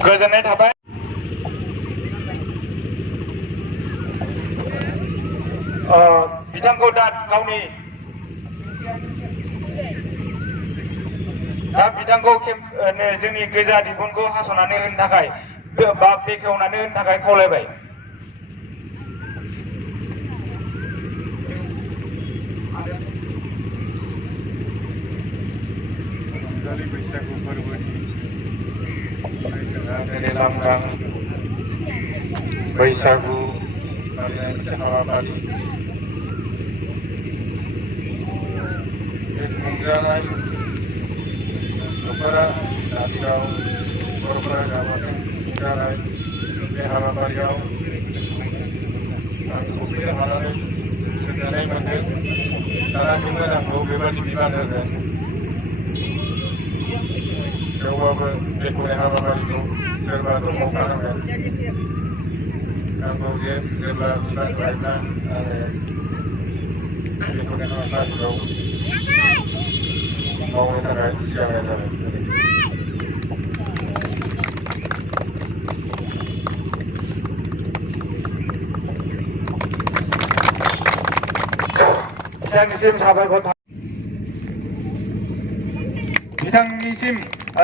गोजोननाय थाबाय बिथांखौ दा गावनि बिथांखौ जोंनि गोजा रिबनखौ हास'नानै होनो थाखाय बा बेखेवनानै होनो थाखाय खावलायबाय। रंजालि बैसागु फोरबोनि जोंहा दिनै लांदां बैसागु फालिनाय मोनसे हाबाफारि बे खुंजानाय दख'रा दासियाव बर'फोरा गावजों खुंजानाय बे हाबाफारियाव आं सफैनो हानानै गोजोननाय मोनदों। दासिमबो आंखौ बेबायदि बिबान होदों। थेवबाबो बेखेवनाय हाबाफारिखौ सोरबाथ' मावखानांगोन। आंखौ जेब्ला बिबान लायोब्ला आङो बेखेवनाय हाबाफारिखौ मावनो थाखाय सिगांनाय जाबाय। बिथांनिसिम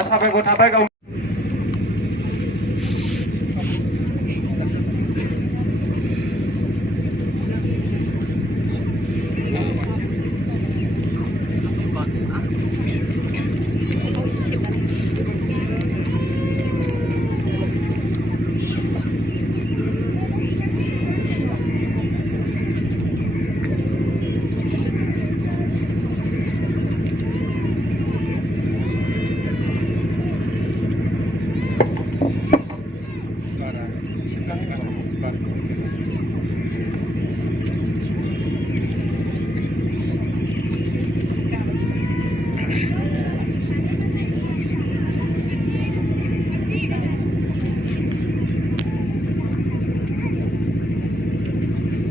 साबायखर थाबाय गाव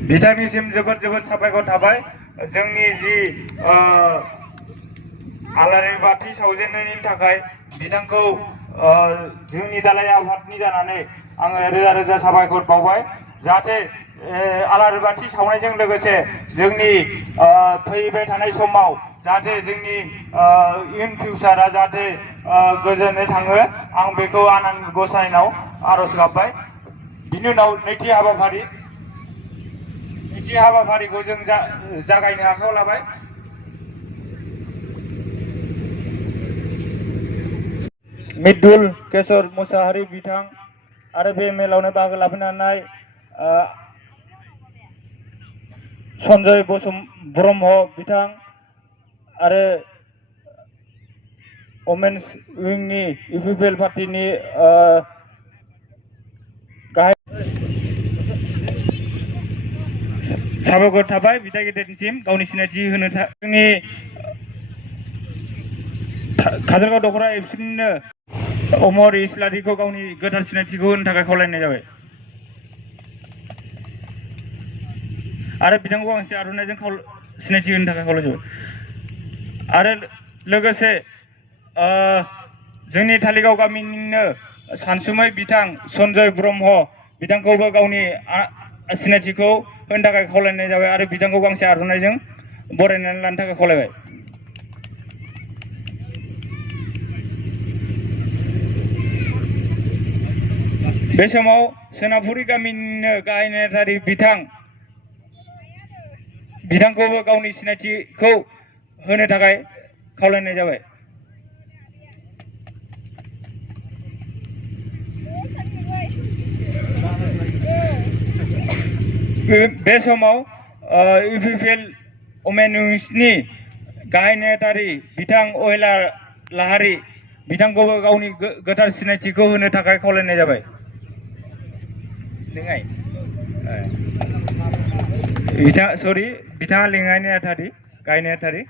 बिथांनिसिम जोबोद साबायखर थाबाय। जोंनि जि आलारि बाथि सावजेननायनि थाखाय बिथांखौ जोंनि दालाइ आफादनि जानानै आङो रोजा साबायखर बावबाय। जाहाथे आलारि बाथि सावनायजों लोगोसे जोंनि फैबाय थानाय समाव जाहाथे जोंनि इयुन फिउचारा जाहाथे गोजोनै थाङो, आं बेखौ आनान गसाइनाव आर'ज गाबबाय। बिनि उनाव नैथि हाबाफारिखौ जों जागायनो आखायाव लाबाय। मिदुल केशर मुसाहारि बिथां आरो बे मेलावनो बाहागो लाफैनो हानाय सन्जय ब्रह्म बिथां आरो वमेन्स विंनि इउपिपिएल पार्टिनि गाहाय साबायखर थाबाय बिदा गेदेरनिसिम गावनि सिनायथि होनो जोंनि काजलगाव दख'रा एबसुनिनो अमर इस्लारिखौ गावनि गोथार सिनायथिखौ होनो थाखाय खावलायनाय जाबाय आरो बिथांखौ गांसे आर'नाइजों सिनायथि होनो थाखाय खावलायजाबाय। आरो लोगोसे जोंनि धालिगाव गामिनिनो सानसुमै बिथां सन्जय ब्रह्म बिथांखौबो गावनि सिनायथिखौ होनो थाखाय खावलायनाय जाबाय आरो बिथांखौ गांसे आर'नाइजों बरायनानै लानो थाखाय खावलायबाय। बे समाव सोनापुरि गामिनिनो गाहाय नेहाथारि बिथांखौबो गावनि सिनायथिखौ होनो थाखाय खावलायनाय जाबाय। बे समाव इउपिपिएल वमेन विंसनि गाहाय नेहाथारि बिथां अहेला लाहारि बिथांखौबो गावनि गोथार सिनायथिखौ होनो थाखाय खावलायनाय जाबाय। बिथाङा लेङाइ नेहाथारि गाहाय नेहाथारि।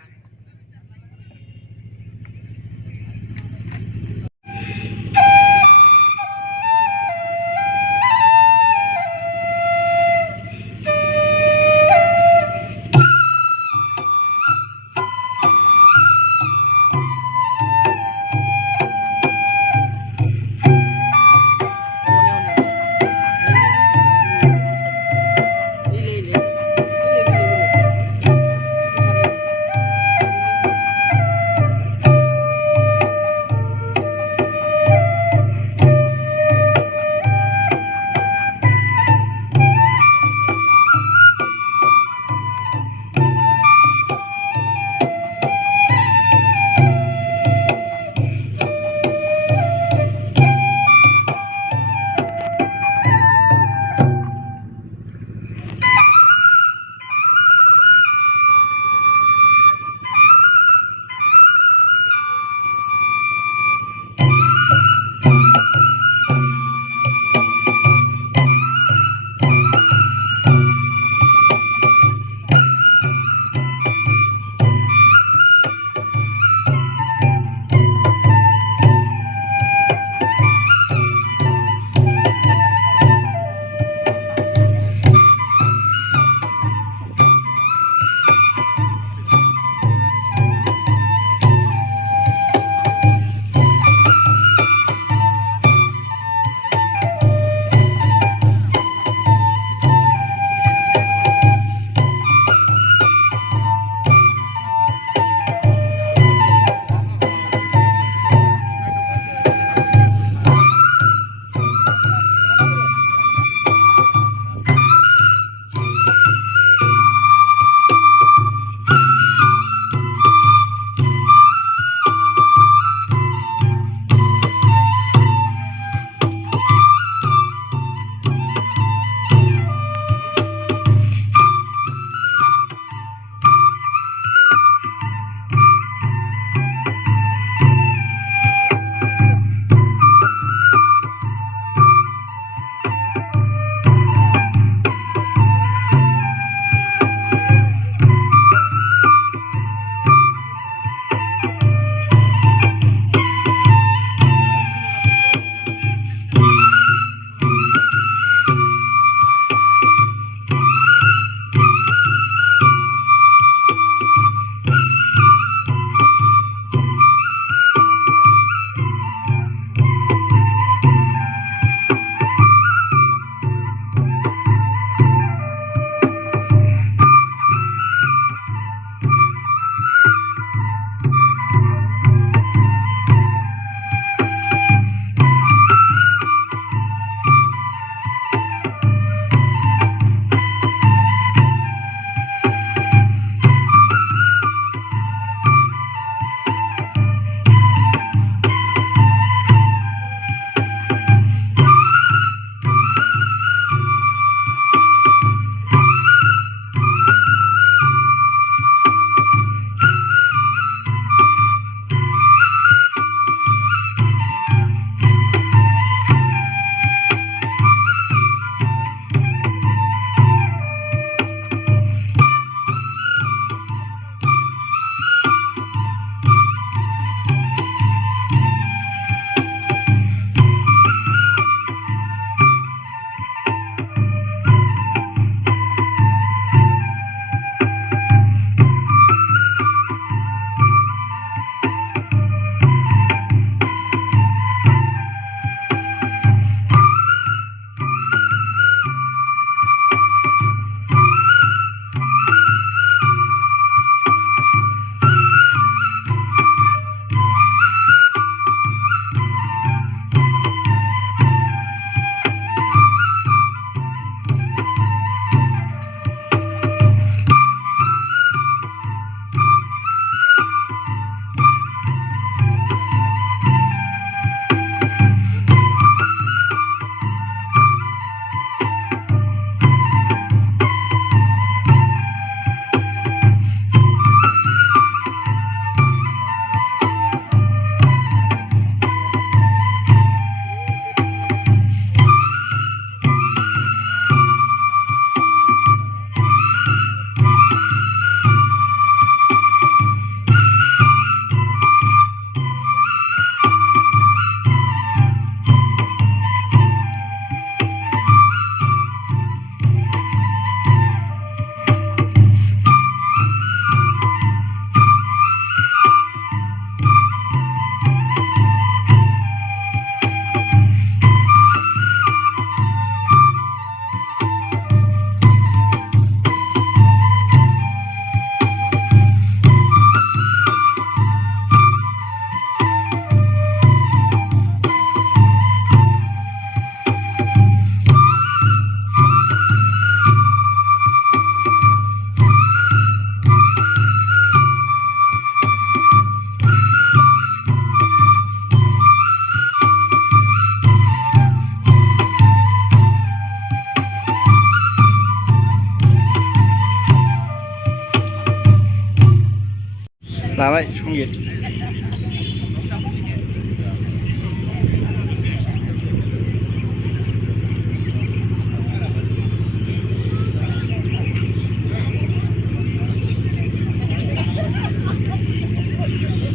लाबाय संगित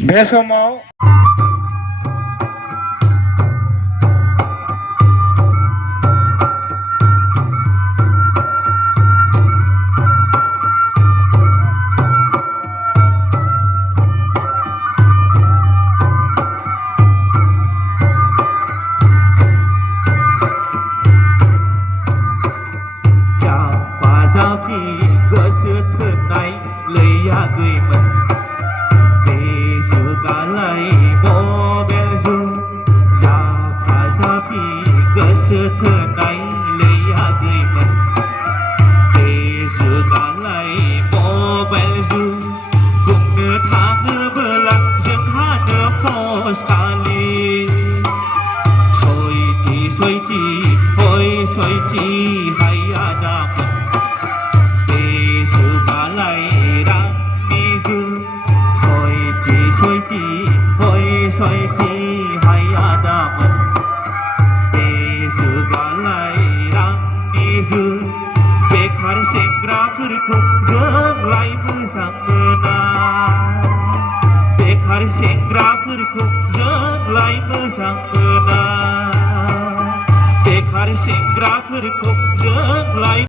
बे समाव गोसो थोनाय लैयागैमोन बे जुगालाय मबेल जुग जाफा जाफि गोसो थोनाय लैयागैमोन बे जुगालाय मबेल जुग बुंनो थाङोबोला जोंहानो फसखालि सयथि हय सयथि हायादामोन सयथि हायादामोन बे जुगालाय रांनि जुग बेखार सेंग्राफोरखौ जोंलाय मोजां मोना बेखार सेंग्राफोरखौ जोंलाय मोजां मोना बेखार सेंग्राफोरखौ जोंलाय